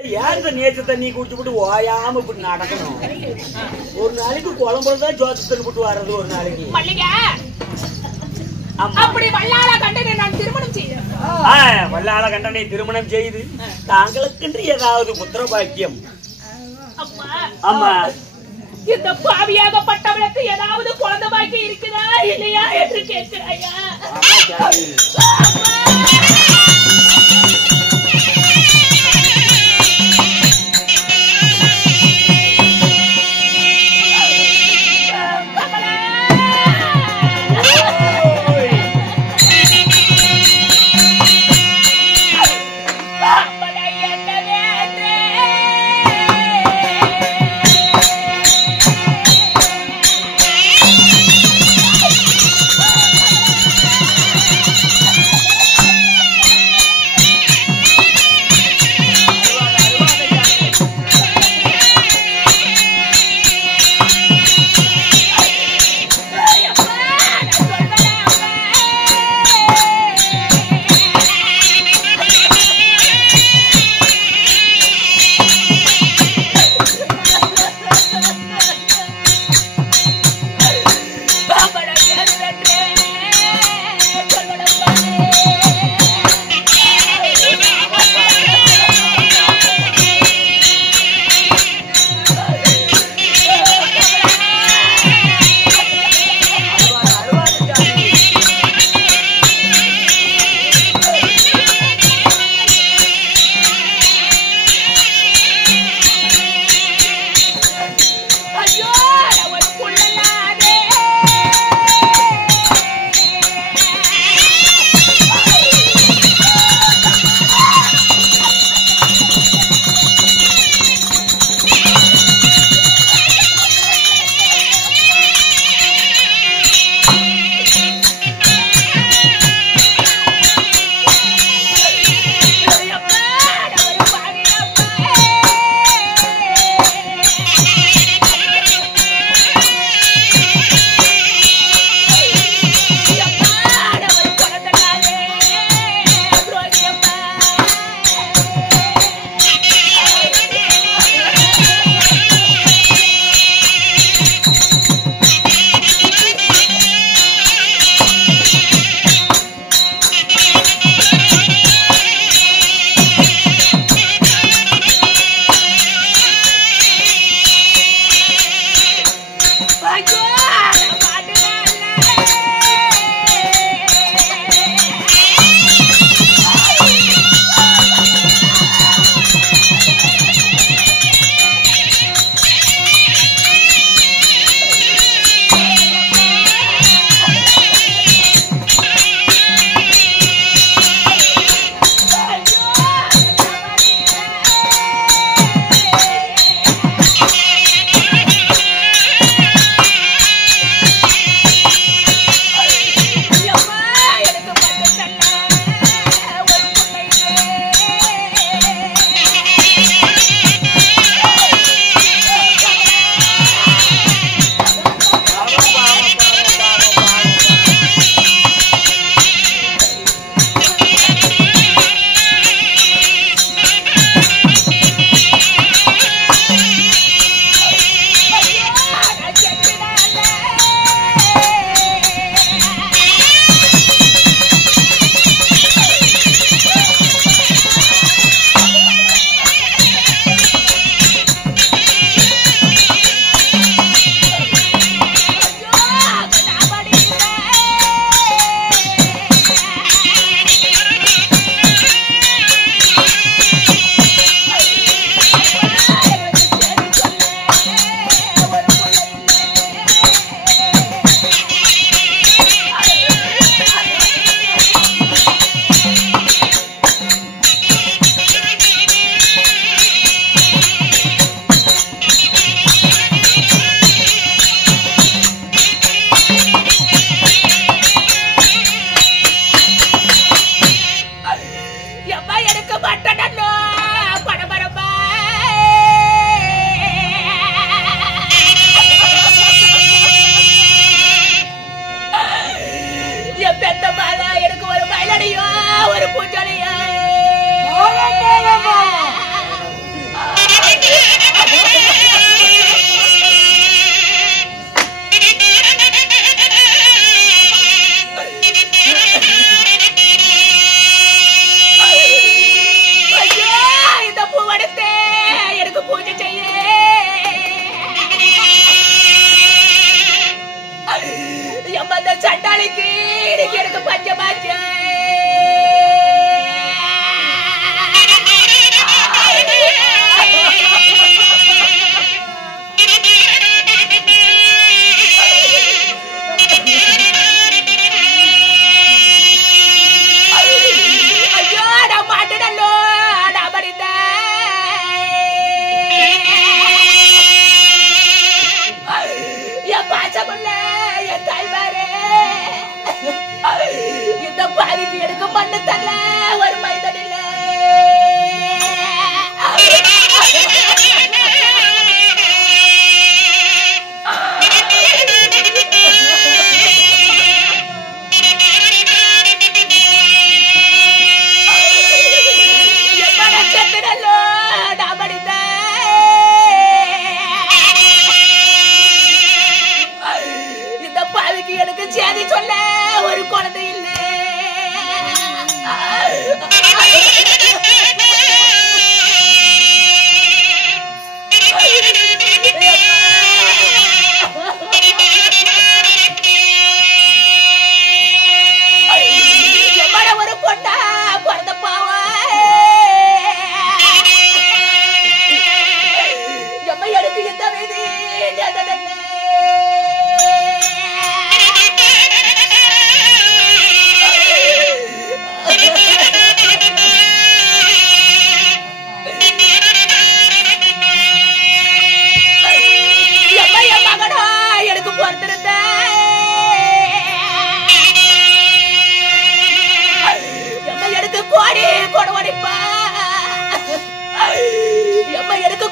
ஏன் நேற்று தண்ணி குடிச்சுட்டு ஓயாம இப்படி நடக்கணும். ஒரு நாளைக்கு குழம்புதான் ஜோதி தண்ணி வர்றது ஒரு நாளைக்கு. அப்படி வல்லாள கண்டனை நான் திருமணம் செய்தேன். வல்லாள கண்டனை திருமணம் செய்து தாங்களுக்கென்று ஏதாவது புத்திர பாக்கியம். ஆமா இந்த பாவியாகப்பட்டவளுக்கு ஏதாவது குழந்தை பாக்கியம் இருக்குதா இல்லையா என்று கேட்கிறாயா?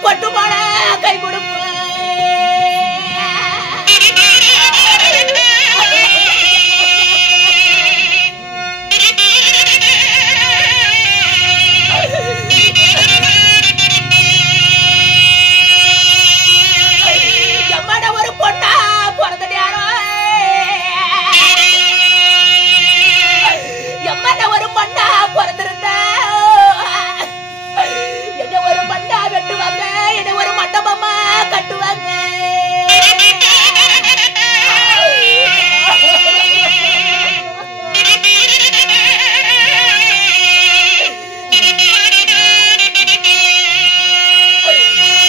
கொட்டு போல கை கொடுப்ப ஒரு பொண்ணா பிறந்த நேரம் எம்மன ஒரு மண்ணா பிறந்திருந்த என்ன ஒரு மண்ணா வெட்டுவாங்க என்ன ஒரு மண்டபமா கட்டுவாங்க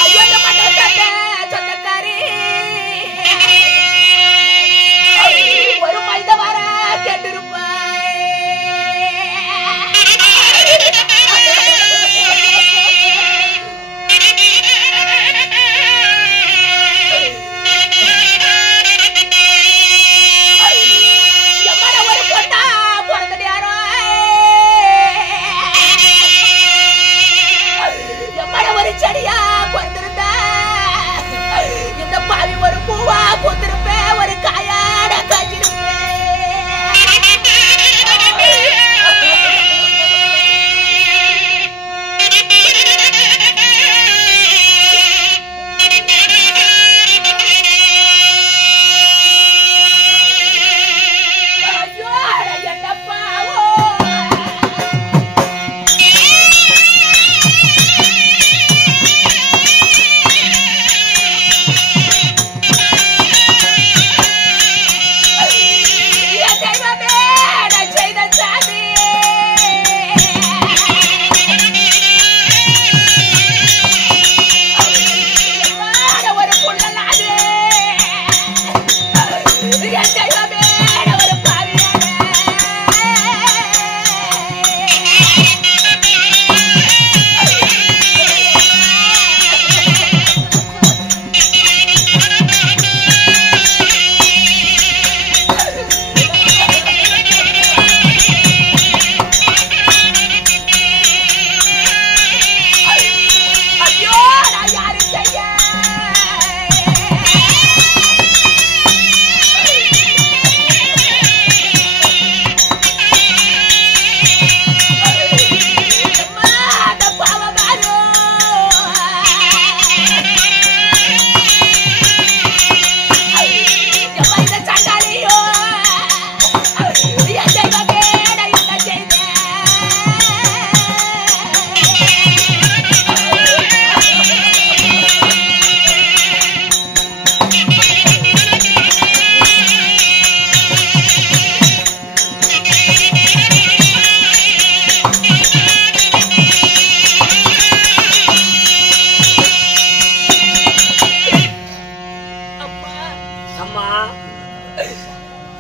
ஐயோ இந்த மண்டபத்தாண்ட சொந்தக்காரி ஒரு மைத வர கேட்டிருப்பாய் செடியா பொறுத்திருந்த இந்த பாவி ஒரு பூவா பூத்திருப்பேன் ஒரு காயாட காய்ச்சிருப்பேன்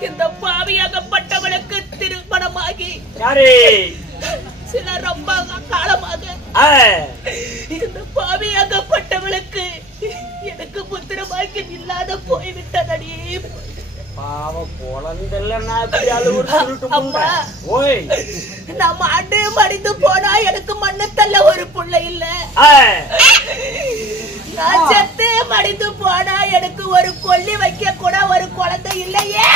இந்த பாவியாகப்பட்டவனுக்கு திருமணமாகி சில ரொம்ப காலமாக இந்த பாவியாகப்பட்டவளுக்கு எனக்கு புத்திரமாக்கி இல்லாத போய்விட்டதடி. நம்ம ஆண்டு மடிந்து போனா எனக்கு மண்ணு தள்ள ஒரு புள்ள இல்ல, நான் செத்து மடிந்து போனா எனக்கு ஒரு கொல்லி வைக்க கூட ஒரு குழந்தை இல்லையே.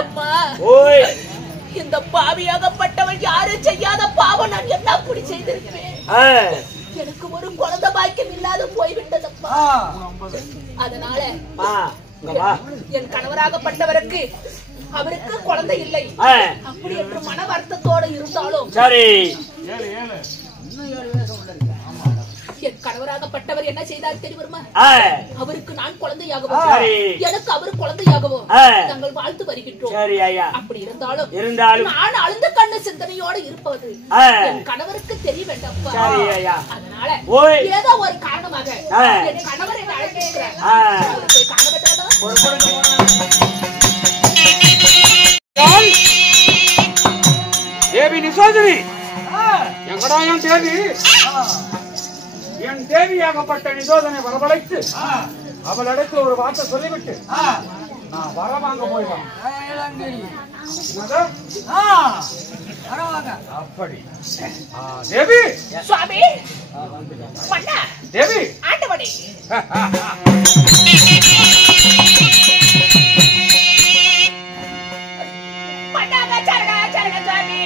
அம்மா, இந்த பாவியாகப்பட்டவன் யாரும் செய்யாத பாவம் நான் என்ன அப்படி செய்திருப்பேன். எனக்கு ஒரு குழந்தை பாக்கியம் இல்லாத போய்விட்டதப்பா. அதனால என் கணவராகப்பட்டவருக்கு அவருக்கு குழந்தை இல்லை அப்படி என்று மன வருத்தத்தோடு இருந்தாலும் என் கணவராகப்பட்டவர் என்ன செய்தார் தெரியுமா? அவருக்கு நான் குழந்தையாகவோ எனக்கு அவர் குழந்தையாகவோ நாங்கள் வாழ்த்து வருகின்றோம். அப்படி இருந்தாலும் நான் அழுந்த கண்ணு சிந்தனையோடு இருப்பது என் கணவருக்கு தெரிய வேண்டாம். அதனால ஏதோ ஒரு காரணமாக என் கணவர் என்னை அழைத்திருக்கிறார். அவருக்கு காண தேவி நிசோதினி, எங்கடாயம் தேவி? என் தேவியாகப்பட்ட நிதோதனை வரவழைத்து அவளிடத்தில் ஒரு வார்த்தை சொல்லிவிட்டு நான் வர வாங்க போயிடலாம். அப்படி தேவி சுவாமி மன்னா தேவி ஆண்டவனே மன்னாக சரண சரண சுவாமி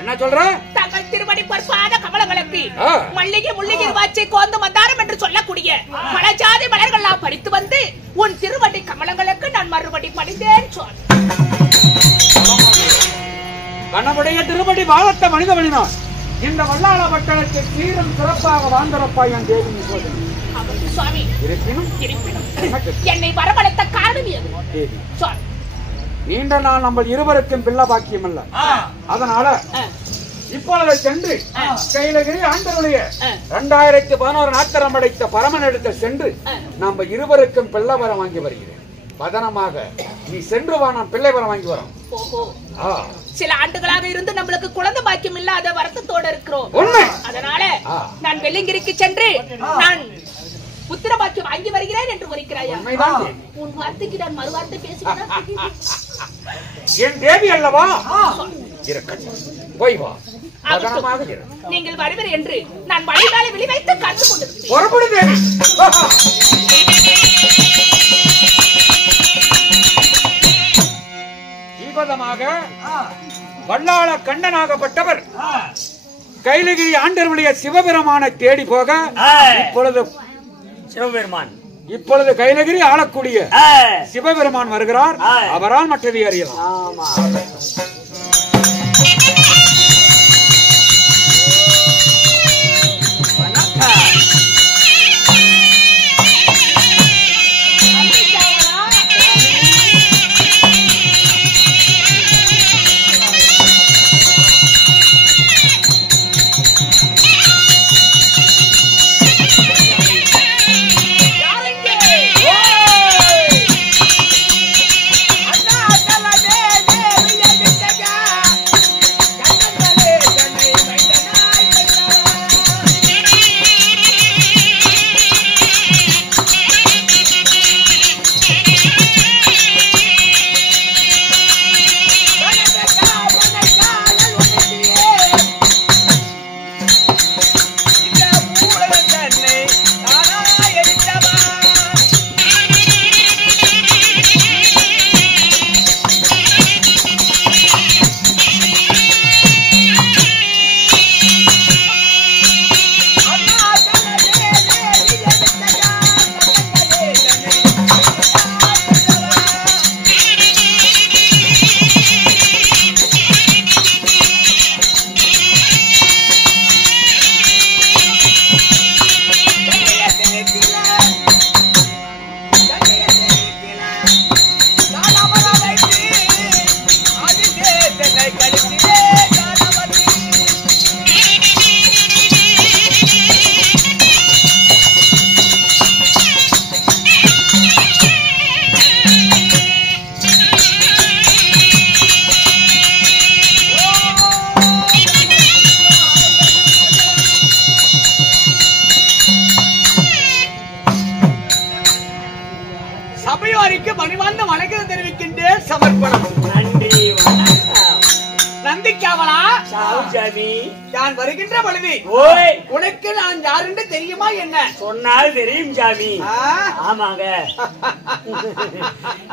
என்ன சொல்ற? தங்கள் திருவடி பொற்பாத கமலங்களுக்கு மல்லிகை முல்லிகை வாச்சை கோந்து மந்தாரம் என்று சொல்லக்கூடிய பல ஜாதி மலர்கள்லாம் படித்து வந்து உன் திருவடி கமலங்களுக்கு நான் மறுபடி படித்தேன் சொல். கணவடைய திருவடி பாலத்த மனிதவனினான் இந்த வல்லாள பட்டணத்தை சீரம் சிறப்பாக வாழ்ந்தரப்பா என் தேவி சுவாமி. இருப்பினும் என்னை வரவழைத்த காரணம் எது சொல். நீண்ட நாள் நம்ம இருவருக்கும் பிள்ளை பாக்கியம் அல்ல. அதனால இப்பொழுது சென்று கைலகிரி ஆண்டவருடைய 2011 நாட்டம் அடைத்த பரமன் எடுத்த சென்று நம்ம இருவருக்கும் பிள்ளை வரம் வாங்கி வருகிறேன். பதனமாக நீ சென்று வா, நான் பிள்ளை வரம் வாங்கி வரோம். சில ஆண்டுகளாக இருந்து நம்மளுக்கு குழந்தை பாக்கியம் இல்லாத வருத்தத்தோட இருக்கிறோம். அதனால நான் வெள்ளிங்கிரிக்கு சென்று நான் புத்திர பாக்கியம் வாங்கி வருகிறேன் என்று வருகிறாயா? உன் வார்த்தைக்கு நான் மறுவார்த்தை பேசுகிறேன். என் தேவி அல்லவா? போய் வா. நீங்கள் வருவர் என்று நான் வழிகால வெளி வைத்து கண்டு கொண்டிருக்கிறேன். புறப்படு தேவி. தீபதமாக வல்லாள கண்டனாகப்பட்டவர் கைலகிரி ஆண்டவருடைய சிவபெருமானை தேடி போக இப்பொழுது சிவபெருமான் இப்பொழுது கைலகிரி ஆளக்கூடிய சிவபெருமான் வருகிறார். அவரால் மற்றதை அறியலாம். அண்ணா சபையோருக்கு பணிவார்ந்த வணக்கம் தெரிவிக்கின்றேன். சமர்ப்பணம். நன்றி வணக்கம். நந்திக்காவலா சாமி, நான் வருகின்ற பொழுது ஓய் உனக்கு நான் யாருன்னு தெரியுமா என்ன? சொன்னால் தெரியும் சாமி. ஆமாங்க.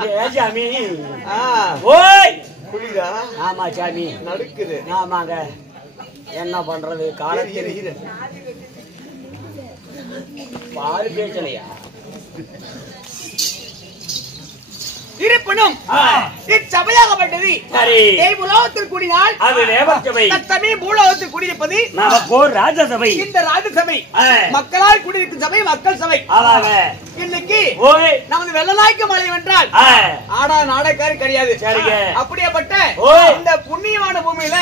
ஏ சாமி, ஓய் புரியுதா? ஆமா சாமி, நடக்குது. ஆமாங்க. என்ன பண்றது காலத்தில் பாரு பேசலையா? இருப்பினும் இச்சபையாகப்பட்டது உலகத்தில் கூடினால் அது தேவசபை, தத்தமே பூலோகத்தில் கூடியிருப்பது நமக்கோர் ராஜசபை. இந்த ராஜசபை மக்களால் கூடியிருக்கும் சபை, மக்கள் சபை. இன்னைக்கு நமது வெள்ளநாய்க்கு மலை வென்றால் ஆடா நாடகாரி கிடையாது. அப்படியேப்பட்ட இந்த புண்ணியமான பூமியில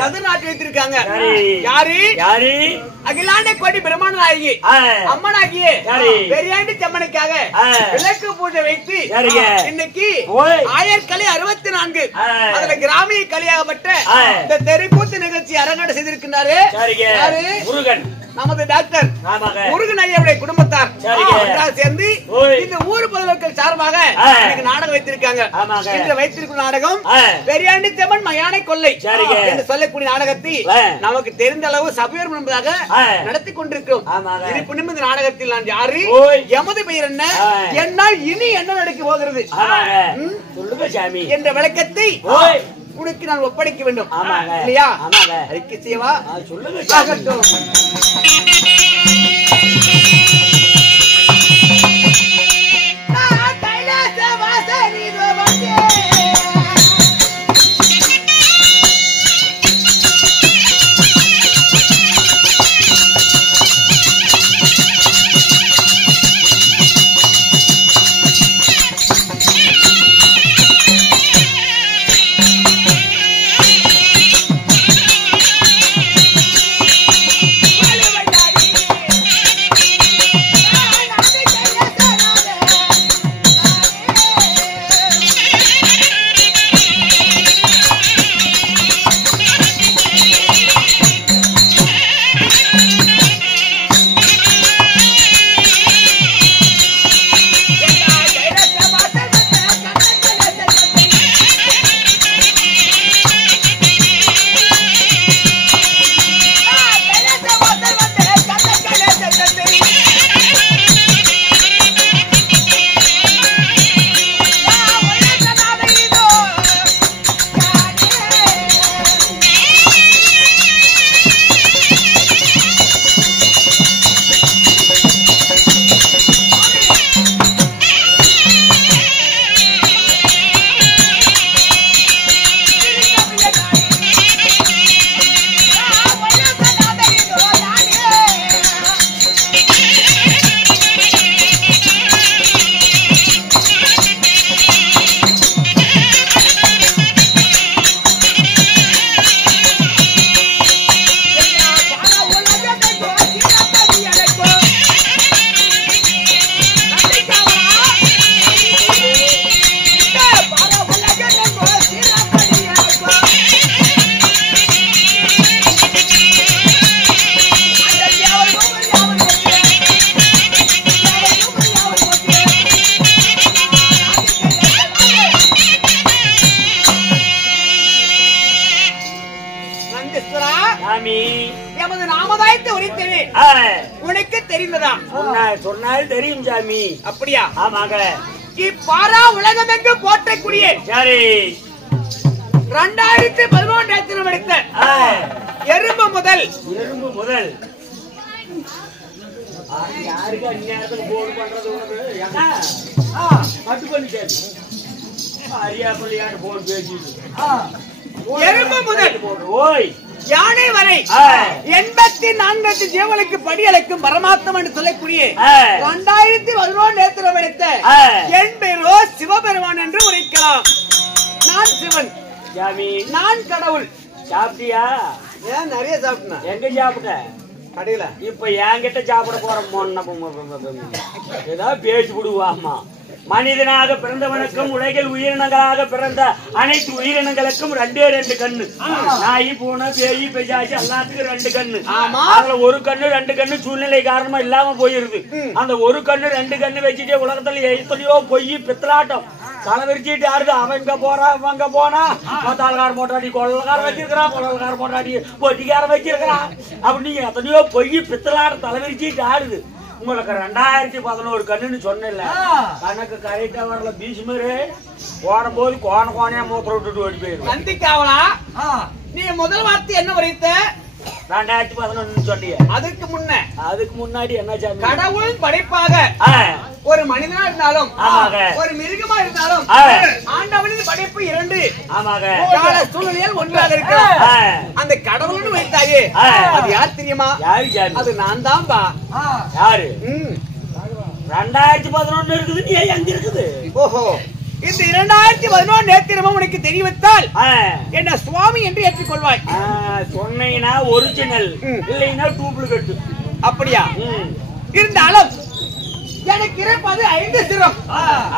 சதுர்நாட்டு வைத்திருக்காங்க. யாரு? யாரு? அகிலாண்ட கோடி பிரம்மாண்ட நாயகி அம்மனாகிய பெரியாண்டி செம்மனுக்காக விளக்கு பூஜை வைத்து இன்னைக்கு 1064 அதுல கிராமிய கலியாகப்பட்ட இந்த தெருக்கூத்து நிகழ்ச்சி அரங்காட செய்திருக்கிறாரு முருகன். நமது டாக்டர் முருகன் ஐயாவுடைய குடும்பத்தார் சேர்ந்து இந்த ஊர் பொதுமக்கள் சார்பாக நாடகம் வைத்திருக்காங்க. இன்று வைத்திருக்கும் நாடகம் பெரியாண்டி செம்மன் மயானை கொள்ளை என்று சொல்லக்கூடிய நாடகத்தை நமக்கு தெரிந்த அளவு சபையோர் முன்பதாக நடத்தி கொண்டிருக்கிறோம். இருப்பினும் இந்த நாடகத்தில் நான் யாரு, எமது பெயர் என்ன, என்னால் இனி என்ன நடக்க போகிறது என்ற விளக்கத்தை உனக்கு நான் ஒப்படைக்க வேண்டும். இல்லையா? அறிக்கை செய்யவா? சொல்லுங்க. உனக்கு தெரிந்ததா? சொன்னால் தெரியும் சாமி. அப்படியா? ஆமாங்க. இப்பாரா உலகமெங்கு போற்றக்கூடிய 2013 எடுத்த எறும்பு முதல் யாருக்கு அந்நியாரத்துக்கு போன் பண்றது கட்டு பண்ணிட்டாரு. அரியாப்பள்ளியாண்டு போன் பேசிட்டு எறும்பு முதல் ஓய் யானை வரை 84 ஜீவனுக்கு படியளிக்கும் பரமாத்மா என்று சொல்லக்கூடிய 2011 எடுத்த என் பெயரோ சிவபெருமான் என்று உரைக்கலாம். நான் சிவன், நான் கடவுள். சாப்பிட்டியா? ஏன் நிறைய சாப்பிட்டா? எங்க சாப்பிட்ட? கடையில. இப்ப என்கிட்ட சாப்பிட போற ஏதாவது பேசி விடுவாமா? மனிதனாக பிறந்தவனுக்கும் உலகில் உயிரினங்களாக பிறந்த அனைத்து உயிரினங்களுக்கும் 2 கண்ணு. நாய், பூனை, பேய், பிசாசு எல்லாத்துக்கும் 2 கண்ணு. அதுல ஒரு கண்ணு 2 கண்ணு சூழ்நிலை காரணமா இல்லாம போயிருது. அந்த ஒரு கண்ணு 2 கண்ணு வச்சுட்டே உலகத்துல எத்தனையோ பொய் பித்தலாட்டம் தலை விரிச்சிட்டு ஆடுது. அவங்க போறா அவங்க போனா மத்தாள்கார போட்டாடி கொள்ளக்கார வச்சிருக்கிறான், கொள்ளக்கார போட்டாடி பொட்டிக்கார வச்சிருக்கிறான் அப்படின்னு எத்தனையோ பொய் பித்தலாட்டம் தலை விரிச்சிட்டு ஆடுது. உங்களுக்கு 2011 கண்ணுன்னு சொன்ன கணக்கு கரெக்டா வரல. பீஷ்மரு போடும்போது கோணையா மூத்திர விட்டுட்டு ஓடி போயிரு. நந்திக்காவலா நீ முதல் வார்த்தை என்ன வரைத்த? 2011 சொன்னீங்க. அதுக்கு முன்னாடி என்ன சாமி? கடவுள் படைப்பாக ஒரு மனிதனா இருந்தாலும் ஒரு மிருகமா இருந்தாலும் ஆண்டவனின் படைப்பு 2. கால சூழ்நிலையில் ஒன்றாக இருக்கிறார். அந்த கடவுள்னு வைத்தாயே அது யார் தெரியுமா? அது நான் தான் பா. யாரு? 2011 இருக்குது. நீ எங்க இருக்குது? ஓஹோ, இந்த 2011 நேத்திரமும் உனக்கு தெரிவித்தால் என்ன சுவாமி என்று ஏற்றுக்கொள்வாய். சொன்னீங்கன்னா ஒரிஜினல், இல்லைன்னா டூப்ளிகேட். அப்படியா? இருந்தாலும் எனக்கு இருப்பது 5 சிரம்.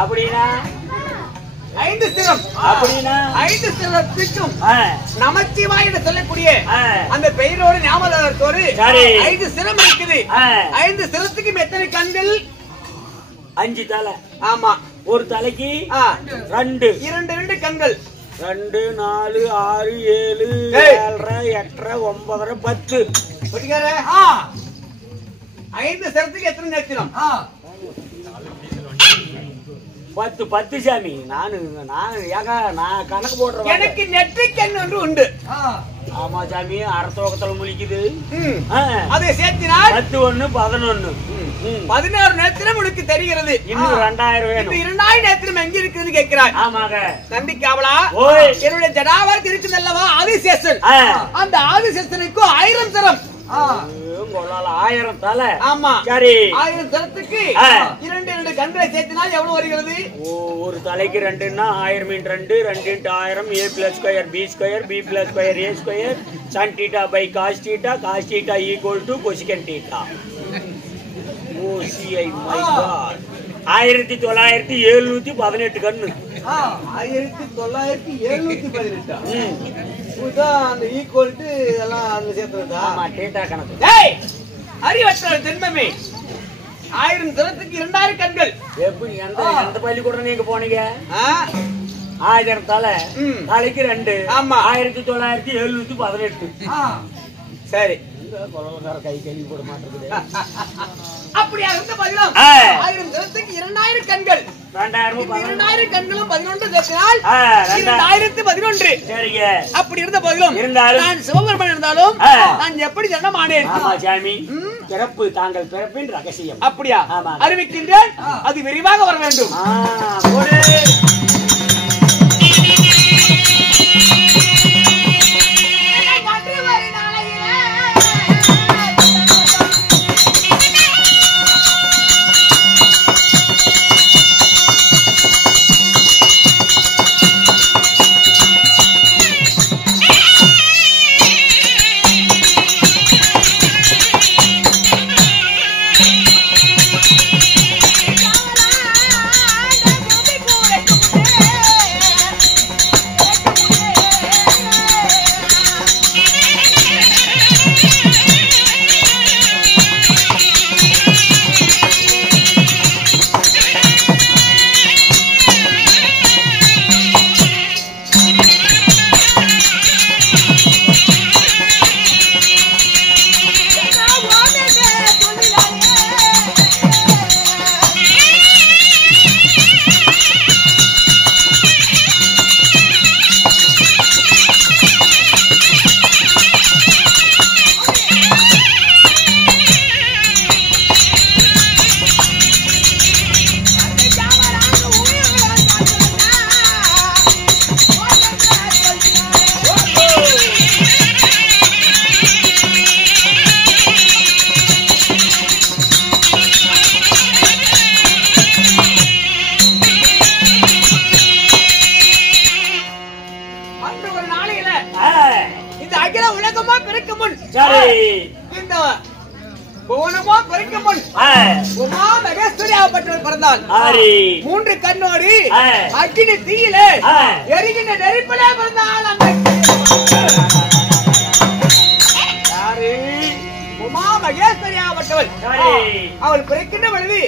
அப்படின்னா 5 சிரம். அப்படின்னா 5 சிரத்துக்கும் நமச்சிவாய் என்று சொல்லக்கூடிய அந்த பெயரோடு ஞாபகத்தோடு 5 சிரம் இருக்குது. 5 சிரத்துக்கும் எத்தனை கண்கள்? 5 தலை. ஆமா, ஒரு தலைக்கு 2 கண்கள். 2, 4, 6, 7, 7, 8, 9, 10. 5 சிரத்துக்கு எத்தனை நேத்திரம்? 10 சாமி. நான் கணக்கு போடுறேன். எனக்கு நெற்றிக்கண் ஒன்று உண்டு. ஆமா சாமி, அரசோகத்துல முழிக்குது. அதை சேர்த்தினால் 10, 1, 11, 16 நேத்திரம் உனக்கு தெரிகிறது. இன்னும் 2000 வேணும். 2000 நேத்திரம் எங்க இருக்குன்னு கேட்கிறாய். ஆமாங்க. நந்திக்காவலா, என்னுடைய ஜடாவார் இருக்குது அல்லவா ஆதிசேஷன். அந்த ஆதிசேஷனுக்கு 1000 சிரம். 1000 தலை. ஆமா, சரி. 1000 சிரத்துக்கு 2 கண்களை சேர்த்தினால் எவ்வளவு வருகிறது? ஒரு தலைக்கு 2ன்னா 1000 × 2, 2 × 1000, a+2 b2 b+2 a2 sin θ by cos θ, cos θ equal to cosecant θ. Oh, see, my God. 1918 கண்ணு. 1918 அந்த ஈக்குவல் டு எல்லாம் அந்த சேர்த்துறதா? ஆமா, டேட்டா கணக்கு. டேய், அறிவற்ற ஜென்மமே, 1000 சிரத்துக்கு 2000 கண்கள். எப்படி எந்த பள்ளிக்கூடம் நீங்க போனீங்க? 1000 தலை, தலைக்கு 2. ஆமா, 1918. சரி. கை கழுவி போட மாட்டேங்குது. அப்படியா இருந்த பதிலும் 1000 சிரத்துக்கு 2000 கண்கள். 2000 கண்களும் 11 சேர்த்தால் 2011. சரிங்க. அப்படி இருந்த போதிலும் நான் சிவபெருமான் இருந்தாலும் நான் எப்படி ஜனமானேன்? ஆமா சாமி, பிறப்பு தாங்கள் பிறப்பின் ரகசியம். அப்படியா? அறிவிக்கின்றேன், அது விரிவாக வர வேண்டும். மகேஸ்வரியாகப்பட்டவள் பிறந்தாள். 3 கண்ணோடு அக்கினி தீயிலே எரிகின்ற நெருப்பிலே பிறந்தாள். அந்த யாரு? உமா மகேஸ்வரியாகப்பட்டவள். அவள் பிறக்கின்ற பொழுது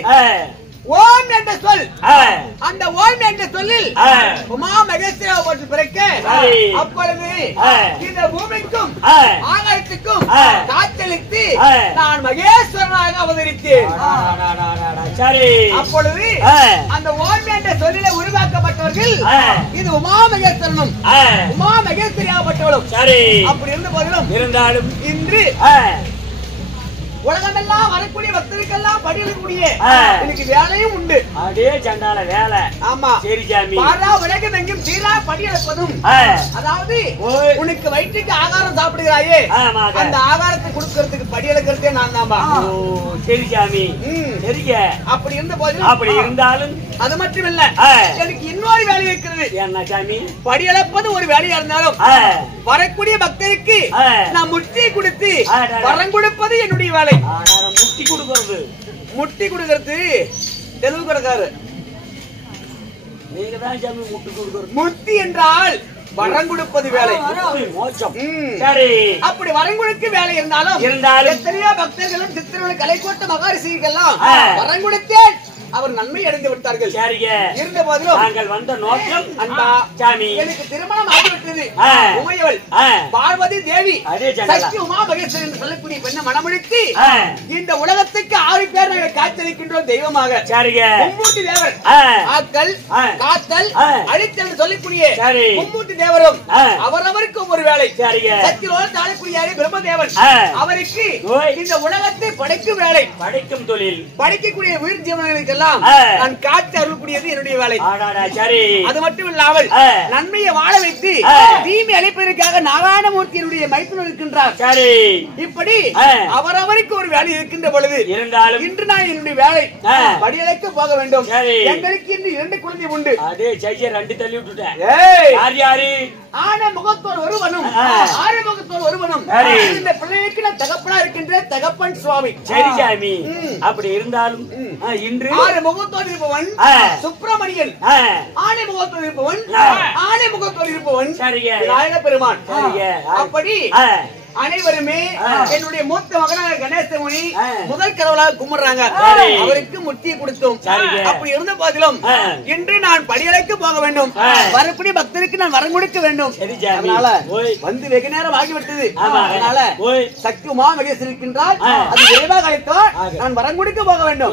ஓம் என்ற சொல், அந்த ஓம் என்ற சொல்லில் உமா மகேஸ்வரியாகப்பட்டு பிறக்க அப்பொழுது இந்த பூமிக்கும் ஆகாயத்துக்கும் காற்றளித்து நான் மகேஸ்வரனாக அவதரித்தேன். அப்பொழுது அந்த ஓம் என்ற சொல்லில உருவாக்கப்பட்டவர்கள் இது உமா மகேஸ்வரனும் உமா மகேஸ்வரியாகப்பட்டவளும். அப்படி இருந்த போதிலும் இருந்தாலும் இன்று உலகமெல்லாம் வரக்கூடிய பக்தர்களுக்கெல்லாம் படியக்கூடிய எனக்கு வேலையும் உண்டு. அதே சண்டால வேலை. ஆமா சரி சாமி. பாரா உலகம் எங்கும் தீரா படியெடுப்பதும், அதாவது உனக்கு வயிற்றுக்கு ஆகாரம் சாப்பிடுகிறாயே அந்த ஆகாரத்தை கொடுக்கறதுக்கு படியெடுக்கிறதே நான் தான்பா. சரி சாமி சரிங்க. அப்படி இருந்த போதிலும் அப்படி இருந்தாலும் அது மட்டும் இல்ல, எனக்கு இன்னொரு வேலை இருக்கிறது. என்ன சாமி? படியெடுப்பது ஒரு வேலையா இருந்தாலும் வரக்கூடிய பக்தருக்கு நான் முட்டி கொடுத்து வரம் கொடுப்பது என்னுடைய வேலை. முட்டி கொடுக்கிறது, முட்டி கொடுக்கிறது தெலுங்கு கடைக்காரு. நீங்க தான் சாமி முட்டி கொடுக்கிறது. முத்தி என்றால் வரம் கொடுப்பது வேலை. சரி, அப்படி வரம் கொடுக்க வேலை இருந்தாலும் எத்தனையோ பக்தர்களும் சித்திரவன் கலைக்கோட்ட மகாரிஷிகள்லாம் வரம் கொடுத்தேன் அவர் நன்மை அடைந்து விட்டார்கள். இருந்த போதிலும் நாங்கள் வந்த நோக்கம் அன்பா சாமி, எனக்கு திருமணம் ஆகிவிட்டது. உமையவள் பார்வதி தேவி சக்தி உமா மகேஸ்வரி என்று சொல்லக்கூடிய பெண்ணை மனமுடித்து இந்த உலகத்துக்கு 6 பேர் நாங்கள் காட்சியளிக்கின்றோம் தெய்வமாக. மும்மூர்த்தி தேவர் ஆக்கல் காத்தல் அழித்தல் என்று சொல்லக்கூடிய மும்மூர்த்தி தேவரும் அவரவருக்கு ஒரு வேலை. சக்தி ஆளக்கூடிய பிரம்மதேவன் அவருக்கு இந்த உலகத்தை படைக்கும் வேலை, படைக்கும் தொழில், படைக்கக்கூடிய உயிர் ஜீவன்களுக்கு நான் காட்சி அருளக்கூடியது என்னுடைய வேலை. அது மட்டும் இல்லாமல் நன்மையை வாழ வைத்து தீமை அளிப்பதற்காக நாராயணமூர்த்தியினுடைய மைத்துனர் இருக்கின்றார். இப்படி அவரவருக்கு ஒரு வேலை இருக்கின்ற பொழுது இருந்தாலும் இன்று நான் என்னுடைய வேலை படியலைக்கு போக வேண்டும். எங்களுக்கு இன்று 2 குழந்தை உண்டு. அதே செய்ய 2 தள்ளி விட்டுட்டேன். யார் யாரு? ஆன முகத்தோர் ஒருவனும் ஆறு முகத்தோர் ஒருவனும். இந்த பிள்ளைக்கு நான் தகப்பனா இருக்கின்ற தகப்பன் சுவாமி. சரி சாமி. அப்படி இருந்தாலும் இன்று ஆறு முகத்தோடு இருப்பவன் சுப்பிரமணியன், ஆணை முகத்தோடு இருப்பவன் ஆணை முகத்தோடு இருப்பவன் நாராயண பெருமான். அப்படி அனைவருமே என்னுடைய மூத்த மகனாக கணேசமுனி முதல் கடவுளாக கும்பிடுறாங்க. அவருக்கு முட்டியை கொடுத்தோம். அப்படி இருந்த போதிலும் இன்று நான் படியலைக்கு போக வேண்டும். வரக்கூடிய பக்தருக்கு நான் வரம் கொடுக்க வேண்டும். அதனால வந்து வெகு நேரம் ஆகிவிட்டது. அதனால சக்தி உமா மகேஸ்வரி இருக்கின்றால் அது விரைவாக அழைத்தால் நான் வரம் கொடுக்க போக வேண்டும்.